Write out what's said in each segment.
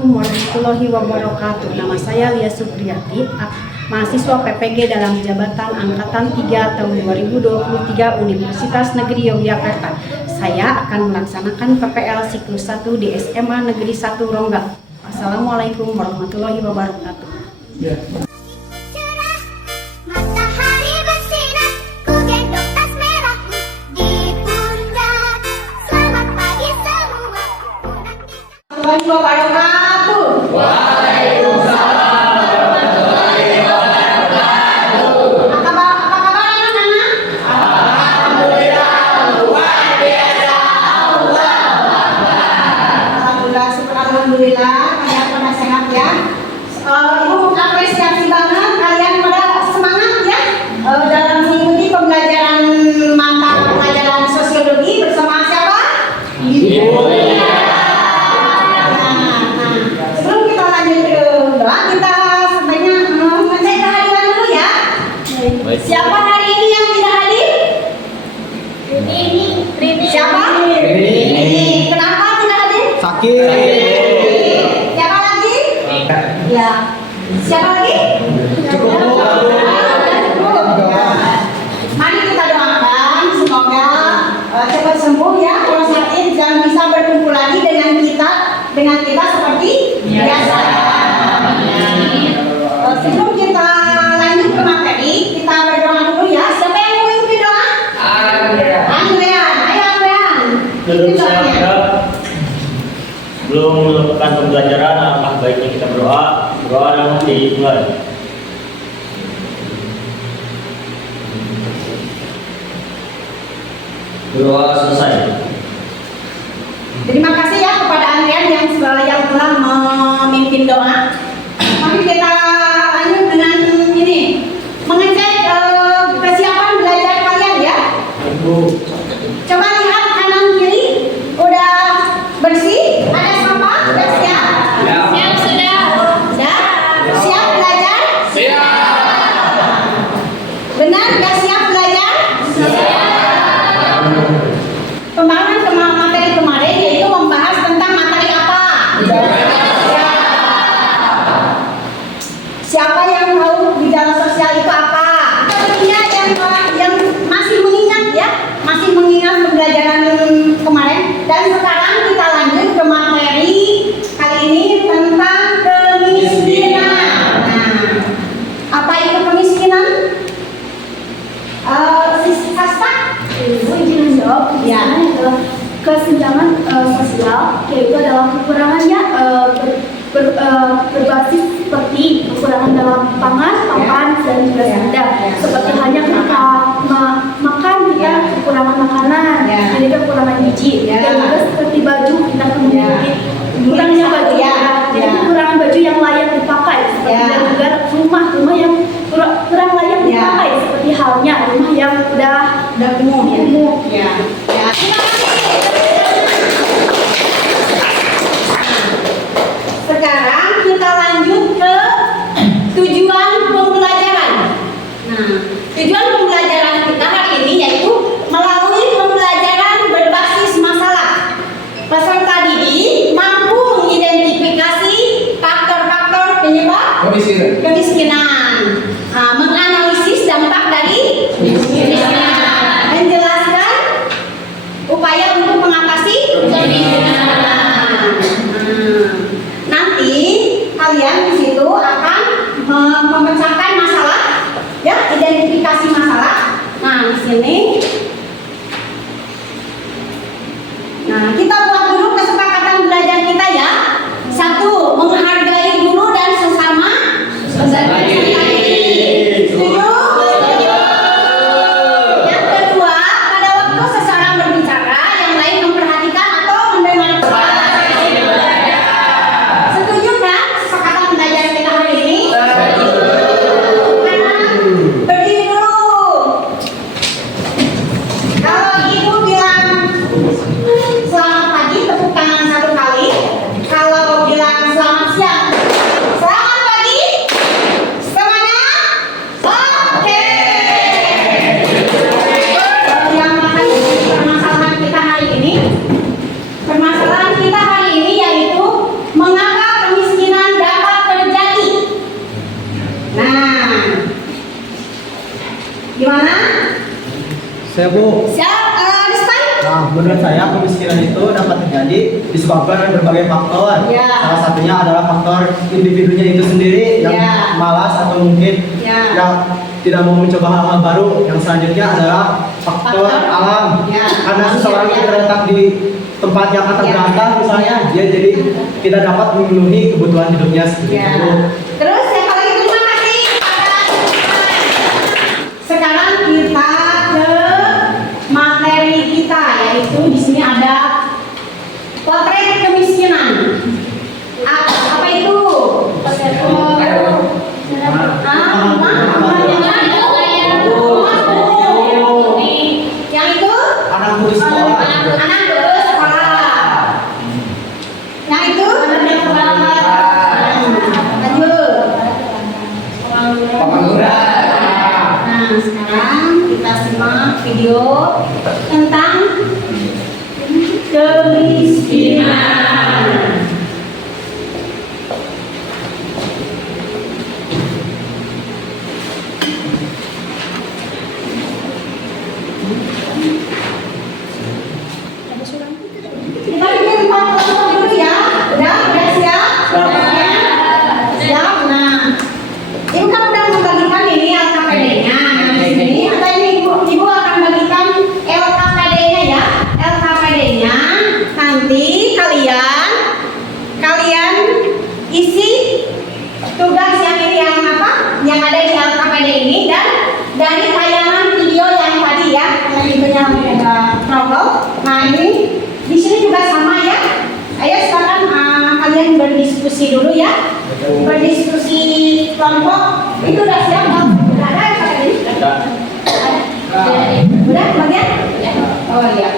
Assalamualaikum warahmatullahi wabarakatuh. Nama saya Lia Supriyati, mahasiswa PPG dalam jabatan Angkatan 3 tahun 2023 Universitas Negeri Yogyakarta. Saya akan melaksanakan PPL siklus 1 di SMA Negeri 1 Rongga. Assalamualaikum warahmatullahi wabarakatuh. Wabarakatuh. Waalaikumsalam warahmatullahi wabarakatuh. Apa kabar anak-anak? Alhamdulillah luar biasa. Alhamdulillah, syukur alhamdulillah kalian pada sehat ya. Ibu apresiasi banget kalian pada semangat ya dalam mengikuti pembelajaran mata pelajaran sosiologi bersama siapa? Ibu. Sebelum kita lanjut ke doa, kita sebaiknya ngecek kehadiran dulu ya. Siapa hari ini yang tidak hadir? Rini. Siapa? Rini. Kenapa tidak hadir? Sakit. Siapa lagi? Ya. Siapa lagi? Cukup. Ya. Mari kita doakan semoga cepat sembuh ya kalau sakit dan bisa berkumpul lagi dengan kita seperti biasa. Sebelum kita lanjut ke materi, kita berdoa dulu ya. Siapa yang mau ikuti doa? Andrean, ayo Andrean. Sebelum saya belum melakukan pembelajaran, alangkah baiknya kita berdoa. Doa dalam hati Tuhan. Berdoa selesai. Terima kasih ya kepada Andrean yang telah memimpin doa. Mari kita lanjut dengan ini, mengecek kesiapan belajar kalian ya. Coba lihat kanan kiri, udah bersih, ada sampah, udah siap? Siap sudah. Sudah? Siap belajar? Siap. Benar, udah siap belajar? Pembahasan materi kemarin yaitu membahas tentang materi apa? Siapa yang tahu gejala sosial itu apa? Tentunya yang masih mengingat ya, masih mengingat pembelajaran kemarin. Dan sekarang kita lanjut ke materi kali ini tentang kemiskinan. Nah, apa itu kemiskinan? Sasta? Ibu izin menjawab. Ya. Kesenjangan sosial yaitu adalah kekurangannya berbasis seperti kekurangan dalam pangan, papan, dan juga sandang. Seperti halnya ketika makan kita kekurangan makanan, jadi kekurangan gizi. Dan juga seperti baju kita memiliki kurangnya baju, jadi kekurangan baju yang layak dipakai. Seperti dan juga rumah yang kurang layak dipakai. Seperti halnya rumah yang udah kumuh. Ya. Terima kasih. Sekarang kita lanjut ke tujuan pembelajaran. Nah, tujuan pembelajaran kita hari ini yaitu melalui pembelajaran berbasis masalah. Peserta didik mampu Saya Bu. Siap, Destan? Nah, menurut saya kemiskinan itu dapat terjadi disebabkan oleh berbagai faktor. Ya. Salah satunya adalah faktor individunya itu sendiri yang Ya. malas atau mungkin Ya. yang tidak mau mencoba hal-hal baru. Yang selanjutnya adalah faktor Faktor. alam. Ya. Karena seseorang Ya. yang terletak di tempat yang akan Ya. berantah misalnya, dia jadi tidak dapat memenuhi kebutuhan hidupnya seperti Ya. itu. Terus yang paling terima kasih sekarang kita ke materi kita, yaitu di sini ada potret kemiskinan. Apa itu? Yang itu? Anak putus sekolah. Anak putus sekolah. Yang itu? Lanjut. Nah, sekarang kita simak video tentang kemiskinan. Kita bikin tempat dulu ya. Udah siap? Ya. Siap. Nah, ibu kan udah membagikan ini LKPD-nya. Nah, di sini ada ini ibu akan bagikan LKPD-nya ya. LKPD-nya nanti kalian isi tugas yang ini yang apa? Yang ada di LKPD ini dan dari tayangan video yang tadi ya, karena videonya trouble. Nah, ini di sini juga sama ya. Ayo sekarang kalian berdiskusi dulu ya. Berdiskusi kelompok. Itu udah siap Bang? Udah ada ya Kak Edi? Udah bagian? Oh iya.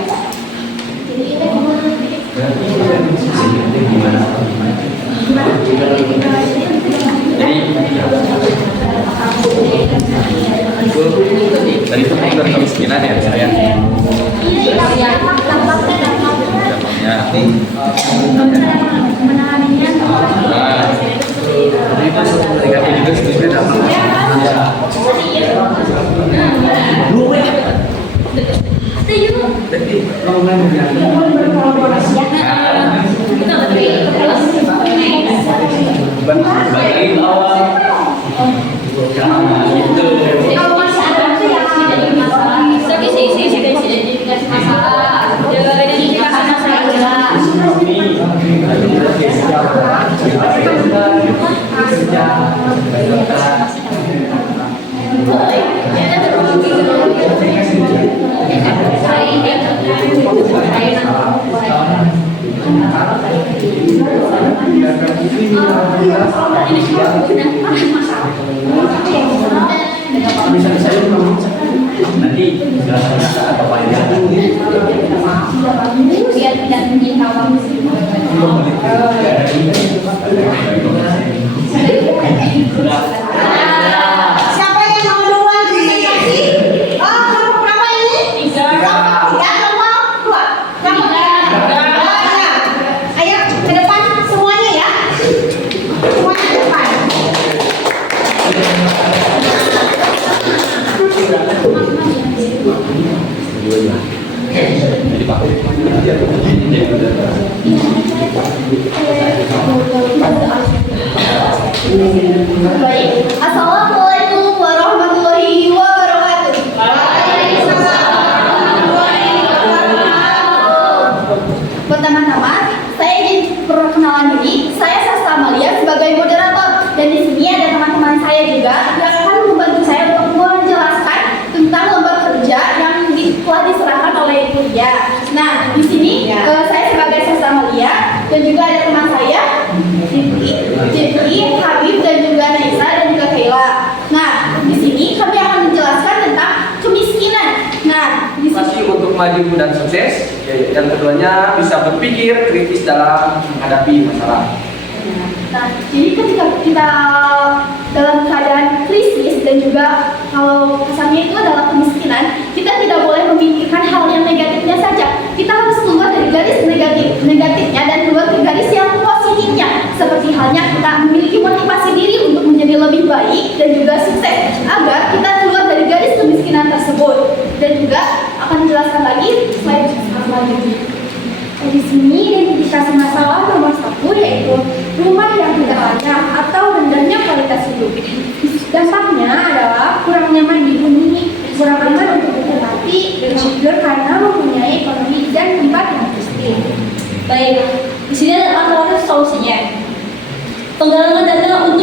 Tadi itu faktor kemiskinan ya saya. Kalau masih ada waktu ya Nanti jelasnya apa panjang. Biar tidak menjadi Siapa yang mau duluan presentasi? Oh, kelompok berapa ini? Tiga. Kelompok tiga, kelompok dua. Kelompok tiga. Oh, ya. Ayo ke depan semuanya ya. Semuanya ke depan. Assalamualaikum warahmatullahi wabarakatuh. Pertama-tama, saya ingin perkenalan diri. Saya Sasta Amalia sebagai moderator, dan di sini ada teman-teman saya juga yang akan membantu saya untuk menjelaskan tentang lembar kerja yang telah diserahkan oleh kuliah. Nah, di sini saya sebagai Sasta Amalia dan juga ada teman saya Jeffrey, Habib, dan juga Naisa, dan juga Kayla. Nah, di sini kami akan menjelaskan tentang kemiskinan. Nah, di sini Motivasi untuk maju dan sukses. Yang keduanya bisa berpikir kritis dalam menghadapi masalah. Nah, jadi ketika kita dalam keadaan krisis dan juga kalau kesannya itu adalah kemiskinan, kita tidak boleh memikirkan hal yang negatifnya saja. Kita harus keluar dari garis negatifnya dan keluar ke garis yang positifnya. Seperti halnya kita memiliki motivasi diri untuk menjadi lebih baik dan juga sukses agar kita keluar dari garis kemiskinan tersebut. Dan juga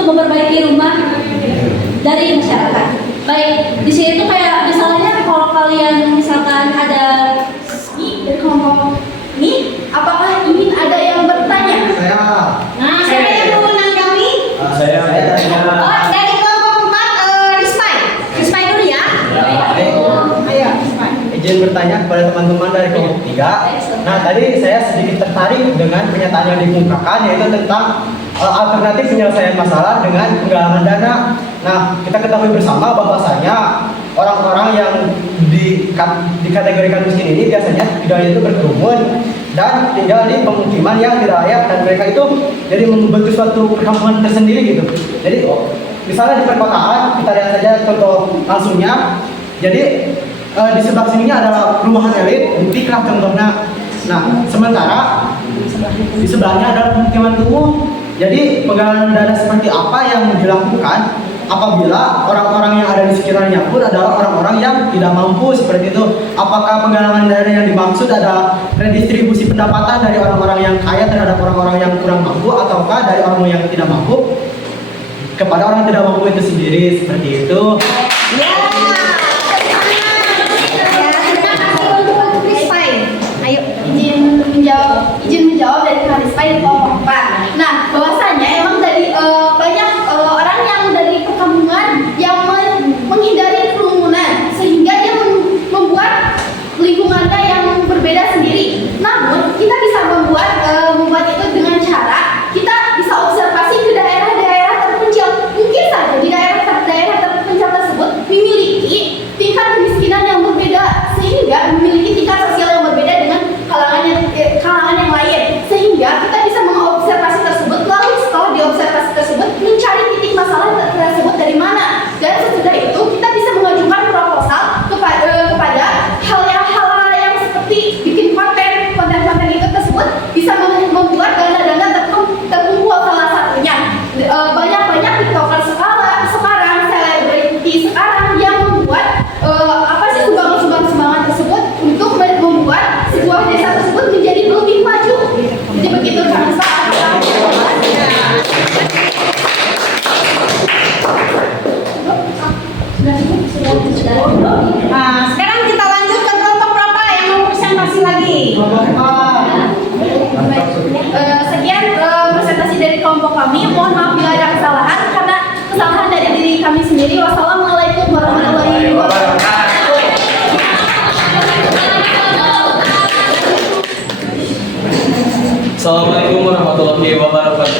memperbaiki rumah dari masyarakat. Baik, di sini tuh kayak misalnya kalau kalian misalkan ada Dari kelompok ini, apakah ingin ada yang bertanya? Saya. Nah, siapa yang mau menanggapi? Saya. Oh, dari kelompok 4, Rispai dulu ya. Ayo, Rispai. Izin bertanya kepada teman-teman dari kelompok 3. Nah, tadi saya sedikit tertarik dengan pernyataan yang dikemukakan, yaitu tentang alternatif penyelesaian masalah dengan penggalangan dana. Nah, kita ketahui bersama bahwasanya orang-orang yang dikategorikan miskin ini biasanya hidupnya itu berkerumun dan tinggal di pemukiman yang tidak layak, dan mereka itu jadi membentuk suatu perkampungan tersendiri gitu. Jadi misalnya di perkotaan, kita lihat saja contoh langsungnya. Jadi di sebelah sininya adalah perumahan elit, Butik lah contohnya. Nah, sementara di sebelahnya adalah pemukiman kumuh. Jadi penggalangan dana seperti apa yang dilakukan apabila orang-orang yang ada di sekitarnya pun adalah orang-orang yang tidak mampu seperti itu? Apakah penggalangan dana yang dimaksud ada redistribusi pendapatan dari orang-orang yang kaya terhadap orang-orang yang kurang mampu, ataukah dari orang yang tidak mampu kepada orang yang tidak mampu itu sendiri, seperti itu? Ya. Ya, terima kasih untuk Rispai. Ayo. Izin menjawab dari Karispa di kelompok 4. Nah, bahwasanya emang dari banyak orang yang dari perkampungan yang menghindari kerumunan, sehingga dia membuat lingkungannya yang berbeda sendiri. Namun kita bisa membuat itu dengan cara kita bisa observasi ke daerah-daerah terpencil. Mungkin saja di daerah terpencil tersebut memiliki tingkat kemiskinan yang berbeda, sehingga memiliki tingkat sosial yang berbeda dengan kalangan yang lain, sehingga kita bisa mengobservasi tersebut, lalu setelah diobservasi tersebut mencari titik masalah tersebut dari mana, dan sesudah itu kita bisa mengajukan proposal kepada hal yang seperti bikin konten itu tersebut bisa membuat dana-dana terkumpul. Salah satunya banyak tiktoker sekarang selebriti sekarang yang membuat sumbangan tersebut untuk membuat sebuah desa tersebut menjadi lebih maju. Jadi begitu kan Pak. Nah, sekarang kita lanjut ke kelompok berapa yang mau presentasi lagi? Sekian presentasi dari kelompok kami. Mohon maaf bila ada kesalahan, karena kesalahan dari diri kami sendiri. Wassalamualaikum warahmatullahi wabarakatuh. Assalamualaikum warahmatullahi wabarakatuh.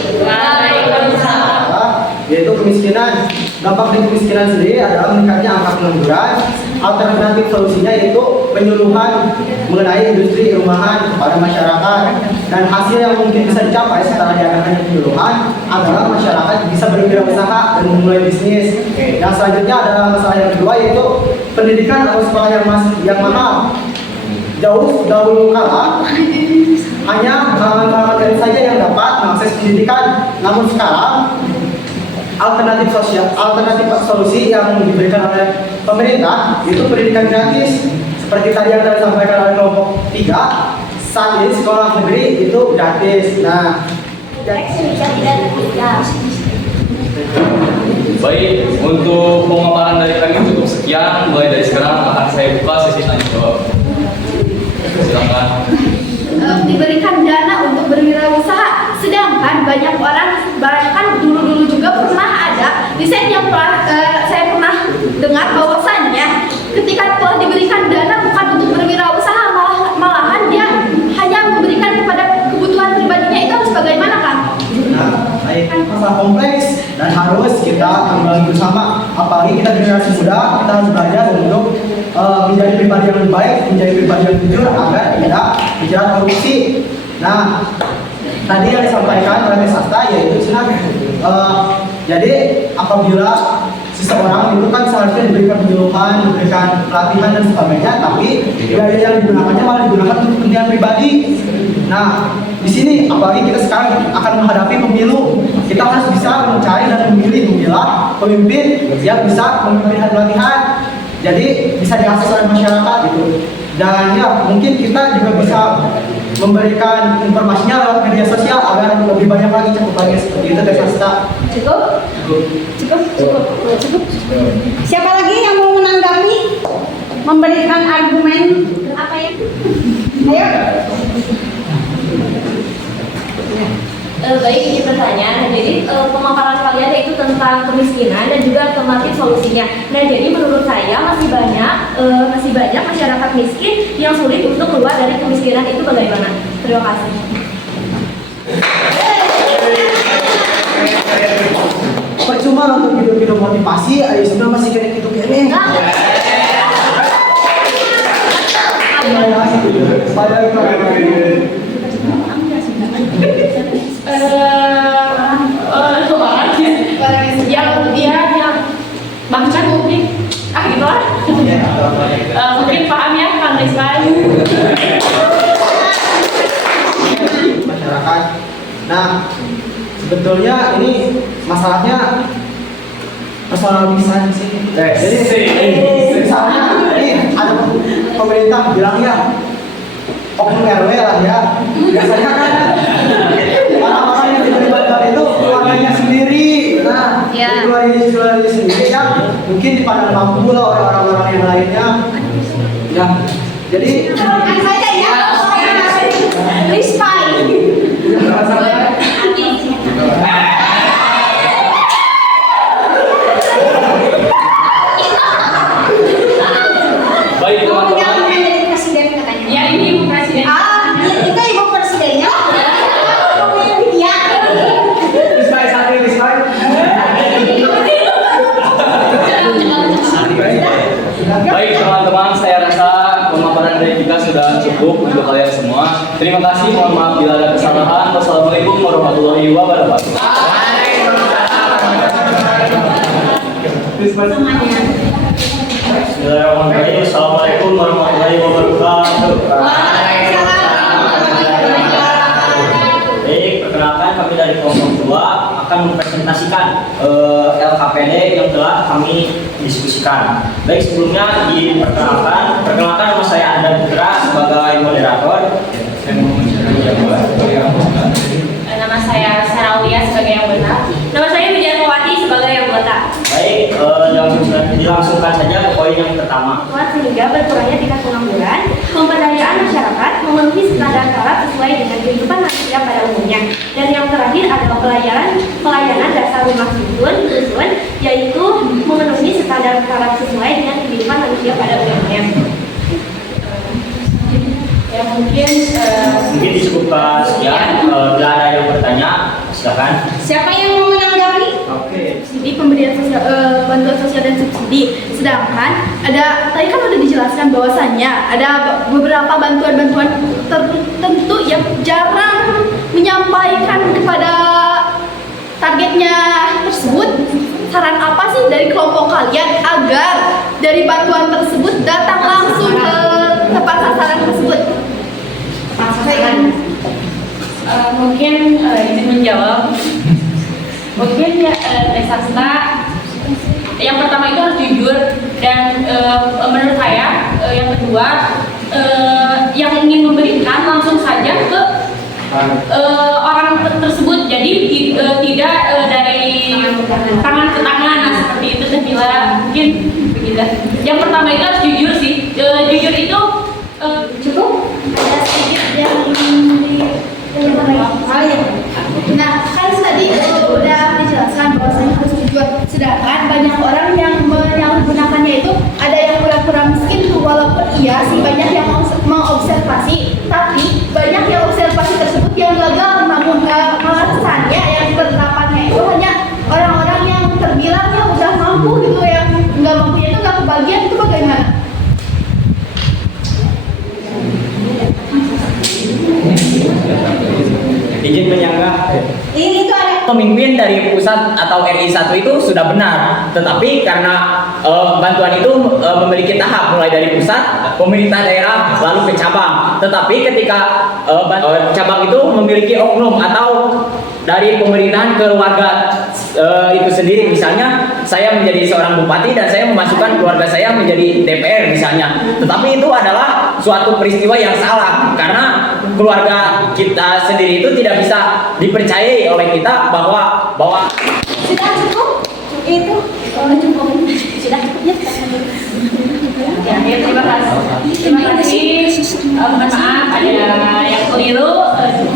Yaitu kemiskinan. Dampak dari kemiskinan sendiri adalah meningkatnya angka pengangguran. Alternatif solusinya yaitu penyuluhan mengenai industri rumahan kepada masyarakat, dan hasil yang mungkin bisa dicapai setelah diadakannya penyuluhan adalah masyarakat bisa berwirausaha dan memulai bisnis. Yang selanjutnya adalah masalah yang kedua, yaitu pendidikan atau sekolah yang mahal. Jauh dahulu kala hanya kalangan-kalangan elit saja yang dapat mengakses pendidikan, namun sekarang alternatif solusi yang diberikan oleh pemerintah itu pendidikan gratis. Seperti tadi yang telah disampaikan oleh kelompok 3, saat ini sekolah negeri itu gratis. Nah, Baik, untuk pemaparan dari kami cukup sekian. Mulai dari sekarang akan saya buka sesi tanya jawab. Silakan. Diberikan dana untuk berwirausaha, sedangkan banyak orang, bahkan dulu juga pernah ada riset yang saya pernah dengar bahwasannya ketika telah diberikan dana bukan untuk berwirausaha, malahan dia hanya memberikan kepada kebutuhan pribadinya. Itu harus bagaimana, Kang? Nah, baik, masalah kompleks dan harus kita kembali bersama. Apalagi kita generasi muda, kita harus belajar untuk menjadi pribadi yang lebih baik, menjadi pribadi yang jujur agar tidak bicara korupsi. Nah, tadi yang disampaikan oleh Sasta yaitu jadi apabila seseorang itu kan seharusnya diberikan penyuluhan, diberikan pelatihan dan sebagainya, tapi biaya yang digunakannya malah digunakan untuk kepentingan pribadi. Nah, di sini apalagi kita sekarang akan menghadapi pemilu, kita harus bisa mencari dan memilah pemimpin yang bisa memimpin pelatihan, jadi bisa diakses oleh masyarakat gitu. Dan ya mungkin kita juga bisa memberikan informasinya lewat media sosial agar lebih banyak lagi cakupannya, seperti itu. Cukup? Cukup. Siapa lagi yang mau menanggapi? Memberikan argumen apa ya? Ayo. Baik, izin bertanya. Nah, jadi pemaparan kalian yaitu tentang kemiskinan dan juga alternatif solusinya. Nah, jadi menurut saya masih banyak masyarakat miskin yang sulit untuk keluar dari kemiskinan. Itu bagaimana? Terima kasih. Percuma untuk video-video motivasi, ayo sudah masih kena gitu kene. yang bahkan mungkin gitu lah. Mungkin paham ya Kang Rizwan. Masyarakat. Nah, sebetulnya ini masalahnya personal pisan sih. Jadi misalnya ini ada pemerintah bilang ya oknum RW lah ya. Biasanya kan orang-orang yang diberi bantuan itu keluarganya sendiri. Nah, keluarganya sendiri yang mungkin dipandang mampu lah oleh orang-orang yang lainnya. Ya, jadi Kan saja ya. Respect. Baik Mau teman-teman. nyalonkan jadi presiden katanya. Ya ini Ibu Presiden. Itu ibu presidennya. Pokoknya dia. Baik teman-teman, saya rasa pemaparan dari kita sudah cukup untuk kalian semua. Terima kasih, mohon maaf bila ada kesalahan. Wassalamualaikum warahmatullahi wabarakatuh. Semuanya. Bismillahirrahmanirrahim. Assalamualaikum warahmatullahi wabarakatuh. Baik, perkenalkan kami dari kelompok 2 akan mempresentasikan LKPD yang telah kami diskusikan. Baik, sebelumnya perkenalkan nama saya Anda Putra sebagai moderator. Nama saya Sarawia sebagai anggota. Nama saya Wijanowati sebagai anggota. Baik, dilangsungkan saja ke poin yang pertama. Sehingga berkurangnya tingkat pengangguran, pemberdayaan masyarakat, memenuhi standar syarat sesuai dengan kehidupan manusia pada umumnya. Dan yang terakhir adalah pelayanan dasar rumah susun, yaitu memenuhi standar syarat sesuai dengan kehidupan manusia pada umumnya. Ya mungkin Mungkin disebutkan sekian. Bila ada yang bertanya, silakan. Siapa yang mau menanggapi? Oke. Subsidi pemberian sosial, bantuan sosial dan subsidi. Sedangkan tadi kan udah dijelaskan bahwasannya ada beberapa bantuan-bantuan tertentu yang jarang menyampaikan kepada targetnya tersebut. Saran apa sih dari kelompok kalian agar dari bantuan tersebut datang langsung ke tepat sasaran tersebut? mungkin izin menjawab. Mungkin ya dari swasta yang pertama itu harus jujur dan menurut saya yang kedua yang ingin memberikan langsung saja ke orang tersebut, jadi tidak dari tangan ke tangan, nah seperti itu Nabila, mungkin begitu. Yang pertama itu harus jujur sih, jujur itu Cukup? Ada sedikit yang Nah, kan tadi udah dijelaskan bahwasanya harus jujur. Sedangkan banyak orang yang menyalahgunakannya itu ada yang pura-pura miskin tuh, walaupun iya sih banyak yang mengobservasi, tapi banyak yang observasi tersebut yang gagal, namun alasannya yang penerapannya itu hanya orang-orang yang terbilang yang udah mampu gitu, yang nggak mampunya itu nggak kebagian, itu bagaimana? Izin menyanggah. Ini tuh ada Pemimpin dari pusat atau RI 1 itu sudah benar, tetapi karena bantuan itu memiliki tahap mulai dari pusat, pemerintah daerah, lalu ke cabang. Tetapi ketika cabang itu memiliki oknum atau dari pemerintahan ke warga itu sendiri, misalnya saya menjadi seorang bupati dan saya memasukkan keluarga saya menjadi DPR misalnya, tetapi itu adalah suatu peristiwa yang salah karena keluarga kita sendiri itu tidak bisa dipercayai oleh kita bahwa Sudah cukup? Itu cukup. Sudah cukup ya? Ya, terima kasih. Terima kasih. Mohon maaf ada yang keliru.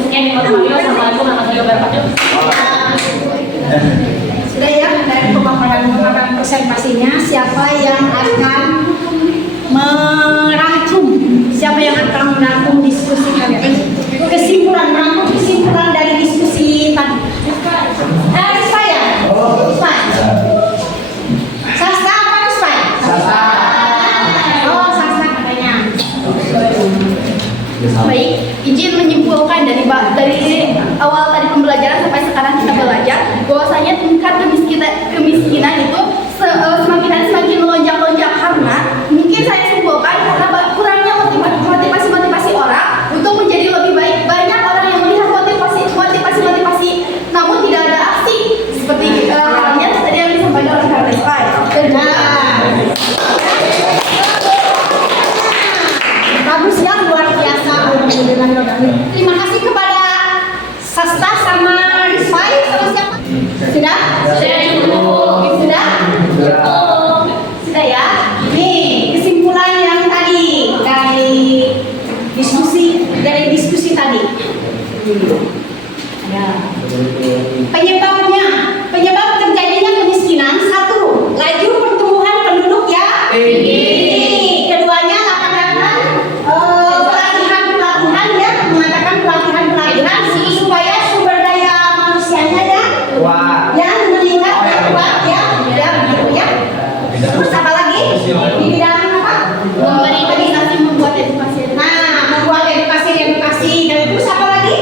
Sekian yang Mario. Assalamualaikum warahmatullahi wabarakatuh. Sudah ya, dari pemaparan presentasinya, siapa yang akan merangkum? Siapa yang akan merangkum diskusi kalian? Merangkum kesimpulan dari diskusi tadi. Rispa ya? Rispa. Sasta apa Rispa? Sasta. Oh, Sasta katanya. Baik, izin menyimpulkan dari awal tadi pembelajaran sampai sekarang kita belajar bahwasanya tingkat kemiskinan itu semakin hari semakin melonjak-lonjak karena mungkin saya simpulkan karena kurangnya motivasi orang untuk menjadi lebih baik. Banyak orang yang melihat motivasi namun tidak ada aksi seperti halnya tadi yang disampaikan oleh Kak Respa. Bagus ya, luar biasa. Terima kasih kepada Sasta sama Rispai sama siapa? Sudah? Sudah? Sudah ya? Nih, kesimpulan yang tadi dari diskusi tadi. Penyebab terjadinya kemiskinan, satu, laju pertumbuhan penduduk ya tinggi. Keduanya pelatihan ya, mengatakan pelatihan supaya sumber daya manusianya ya yang meningkat dan kuat ya, begitu ya. Terus apa lagi? Di bidang apa? Membuat edukasi. Nah, membuat edukasi. Dan terus apa lagi?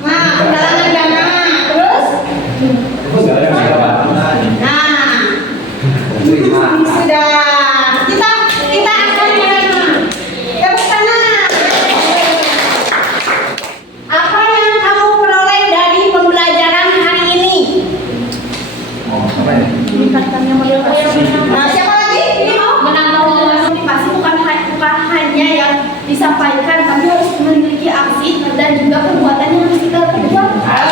Penggalangan dana. Terus? Sudah. Kita akan tepuk tangan. Apa yang kamu peroleh dari pembelajaran hari ini? Nah, siapa lagi? Ini mau? Menambah motivasi bukan hanya yang disampaikan, tapi harus memiliki aksi dan juga perbuatan yang harus kita perjuangkan.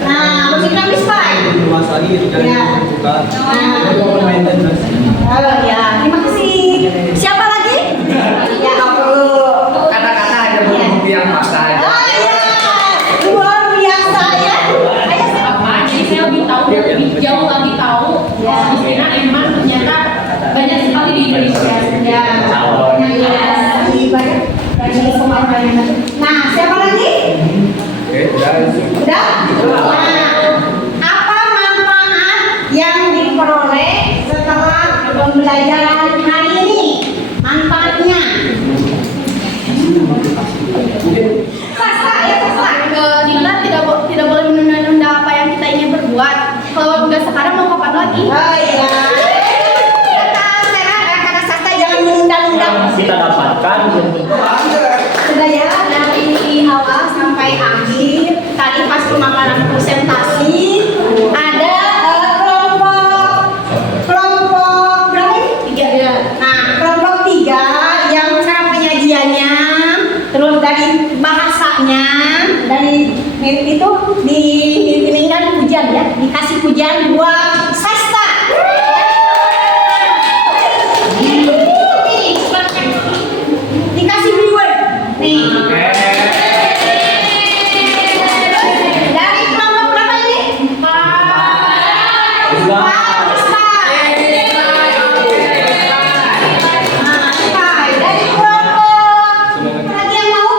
Nah, musik Rispai. luas lagi gitu kan Ya. buka. Oh ya, terima kasih. Siapa lagi? Ya, Kata-kata aja bukti yang fakta aja. oh ya, luar biasa ya. Ayo, Apa? Jadi saya lebih tahu, jauh lebih tahu. Kemiskinan emang ternyata banyak sekali di Indonesia. ya. Lebih banyak dari semua orang yang ada. Nah, siapa lagi? Udah? Nah, apa manfaat yang diperoleh setelah pembelajaran hari ini? Manfaatnya? Sasta ya, Sasta. Kita tidak boleh menunda-nunda apa yang kita ingin berbuat. Kalau nggak sekarang mau kapan lagi? Oh iya. Kata Sasta jangan menunda-nunda. Kita dapatkan Sudah ya, dari awal sampai akhir. Tadi pas pemaparan presentasi ada kelompok berapa ini? 3. Nah, kelompok 3 yang cara penyajiannya, terus dari bahasanya, dari itu diinginkan pujian ya, dikasih pujian buat Sasta. Dikasih reward nih. Dari kelompok berapa ini? Dari kelompok lagi yang mau?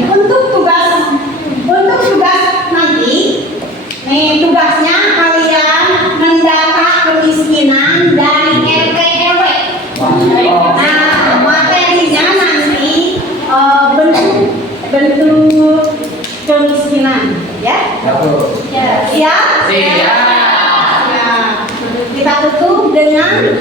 Untuk tugas nanti, nih tugasnya kalian mendata kemiskinan dari RT RW. Nah, materinya nanti bentuk kemiskinan, ya? Siap? Siap. Ya. Kita tutup dengan